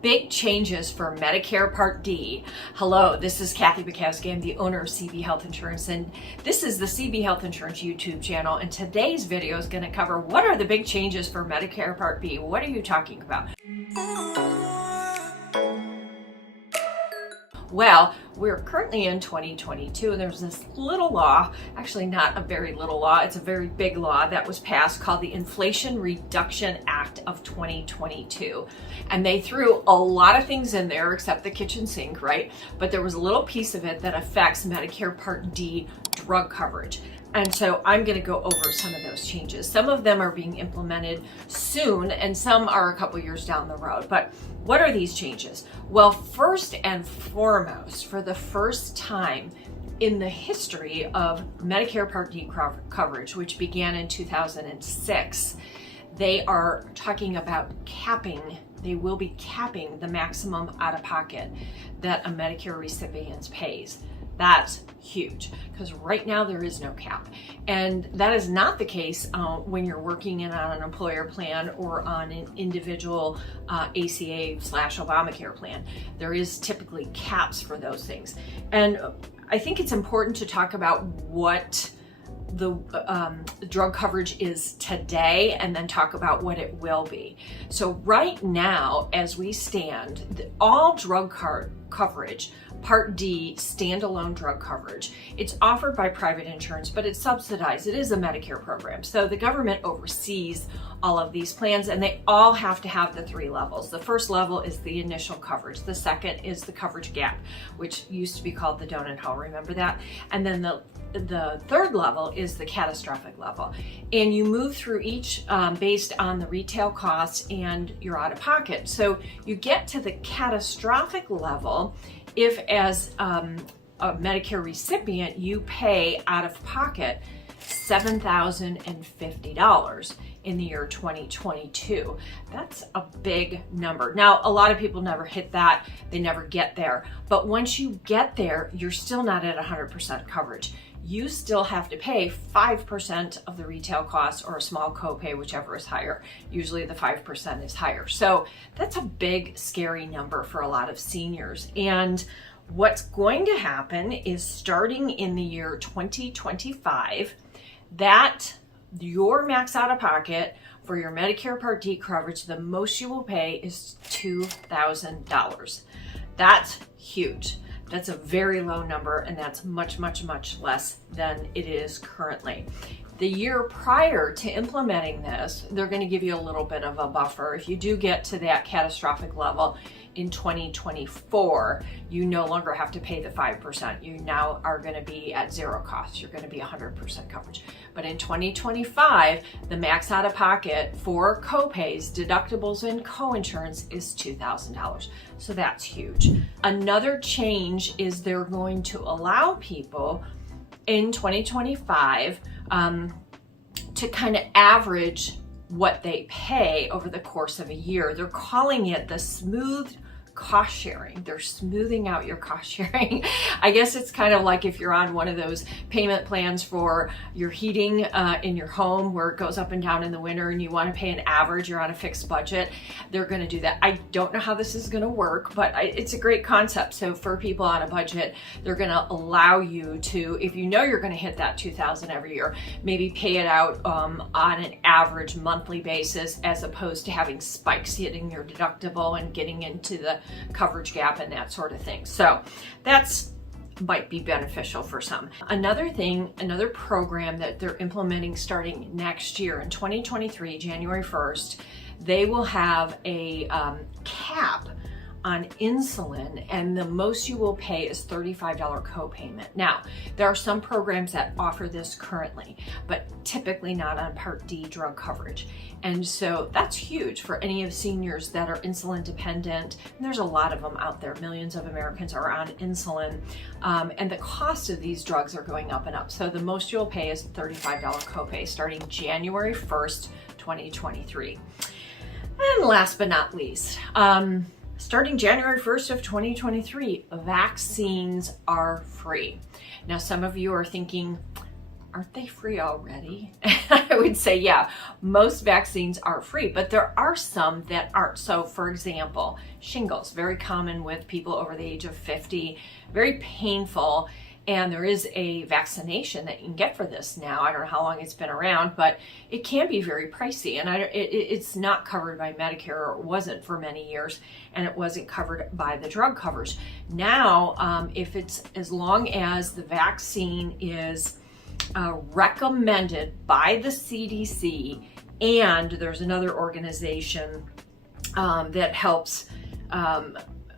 Big changes for Medicare Part D. Hello, this is Kathy Bukowski. I'm the owner of CB Health Insurance, and this is the CB Health Insurance YouTube channel. And today's video is going to cover what are the big changes for Medicare Part B. What are you talking about? Well, we're currently in 2022, and there's this little law, actually not a very little law, it's a very big law that was passed called the Inflation Reduction Act of 2022. And they threw a lot of things in there except the kitchen sink, right? But there was a little piece of it that affects Medicare Part D drug coverage. And so I'm going to go over some of those changes. Some of them are being implemented soon, and some are a couple years down the road. But what are these changes? Well, first and foremost, for the first time in the history of Medicare Part D coverage, which began in 2006, they are talking about capping. They will be capping the maximum out-of-pocket that a Medicare recipient pays. That's huge, because right now there is no cap. And that is not the case when you're working on an employer plan or on an individual ACA/Obamacare plan. There is typically caps for those things. And I think it's important to talk about what the drug coverage is today and then talk about what it will be. So right now, as we stand, all drug coverage, Part D standalone drug coverage, it's offered by private insurance, but it's subsidized. It is a Medicare program. So the government oversees all of these plans, and they all have to have the three levels. The first level is the initial coverage. The second is the coverage gap, which used to be called the donut hole. Remember that? And then the third level is the catastrophic level. And you move through each based on the retail costs and your out of pocket. So you get to the catastrophic level if, as a Medicare recipient, you pay out of pocket $7,050 in the year 2022. That's a big number. Now, a lot of people never hit that. They never get there. But once you get there, you're still not at 100% coverage. You still have to pay 5% of the retail costs or a small copay, whichever is higher. Usually the 5% is higher. So that's a big, scary number for a lot of seniors. And what's going to happen is, starting in the year 2025, that your max out of pocket for your Medicare Part D coverage, the most you will pay is $2,000. That's huge. That's a very low number, and that's much, much, much less than it is currently. The year prior to implementing this, they're going to give you a little bit of a buffer. If you do get to that catastrophic level in 2024, you no longer have to pay the 5%. You now are going to be at zero cost. You're going to be 100% coverage. But in 2025, the max out of pocket for copays, deductibles, and coinsurance is $2,000. So that's huge. Another change is they're going to allow people in 2025 to kind of average what they pay over the course of a year. They're calling it the smooth cost sharing. They're smoothing out your cost sharing. I guess it's kind of like if you're on one of those payment plans for your heating in your home, where it goes up and down in the winter and you want to pay an average, you're on a fixed budget. They're going to do that. I don't know how this is going to work, but it's a great concept. So for people on a budget, they're going to allow you to, if you know you're going to hit that $2,000 every year, maybe pay it out on an average monthly basis, as opposed to having spikes hitting your deductible and getting into the coverage gap and that sort of thing. So that's might be beneficial for some. Another thing, another program that they're implementing starting next year in 2023, January 1st, they will have a cap on insulin, and the most you will pay is $35 copayment. Now, there are some programs that offer this currently, but typically not on Part D drug coverage. And so that's huge for any of seniors that are insulin dependent. And there's a lot of them out there. Millions of Americans are on insulin. And the cost of these drugs are going up and up. So the most you'll pay is $35 copay starting January 1st, 2023. And last but not least, starting January 1st of 2023, vaccines are free. Now, some of you are thinking, aren't they free already? I would say, yeah, most vaccines are free, but there are some that aren't. So for example, shingles, very common with people over the age of 50, very painful. And there is a vaccination that you can get for this now. I don't know how long it's been around, but it can be very pricey. And it's not covered by Medicare, or it wasn't for many years, and it wasn't covered by the drug covers. Now, if it's, as long as the vaccine is recommended by the CDC, and there's another organization that helps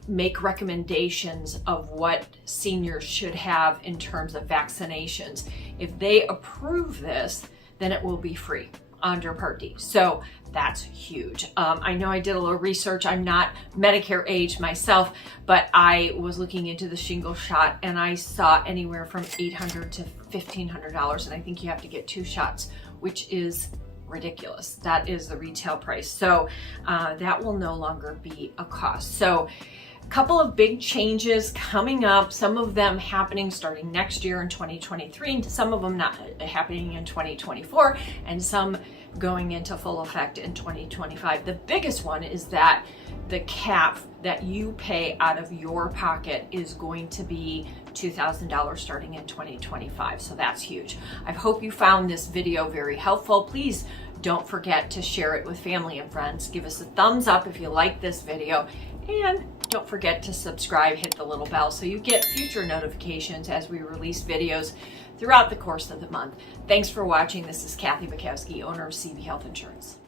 make recommendations of what seniors should have in terms of vaccinations. If they approve this, then it will be free under Part D. So that's huge. I know I did a little research. I'm not Medicare age myself, but I was looking into the shingle shot, and I saw anywhere from $800 to $1,500, and I think you have to get 2 shots, which is ridiculous. That is the retail price. So that will no longer be a cost. So couple of big changes coming up, some of them happening starting next year in 2023, and some of them not happening in 2024, and some going into full effect in 2025. The biggest one is that the cap that you pay out of your pocket is going to be $2,000 starting in 2025. So that's huge. I hope you found this video very helpful. Please don't forget to share it with family and friends. Give us a thumbs up if you like this video, and don't forget to subscribe, hit the little bell so you get future notifications as we release videos throughout the course of the month. Thanks for watching. This is Kathy Bukowski, owner of CB Health Insurance.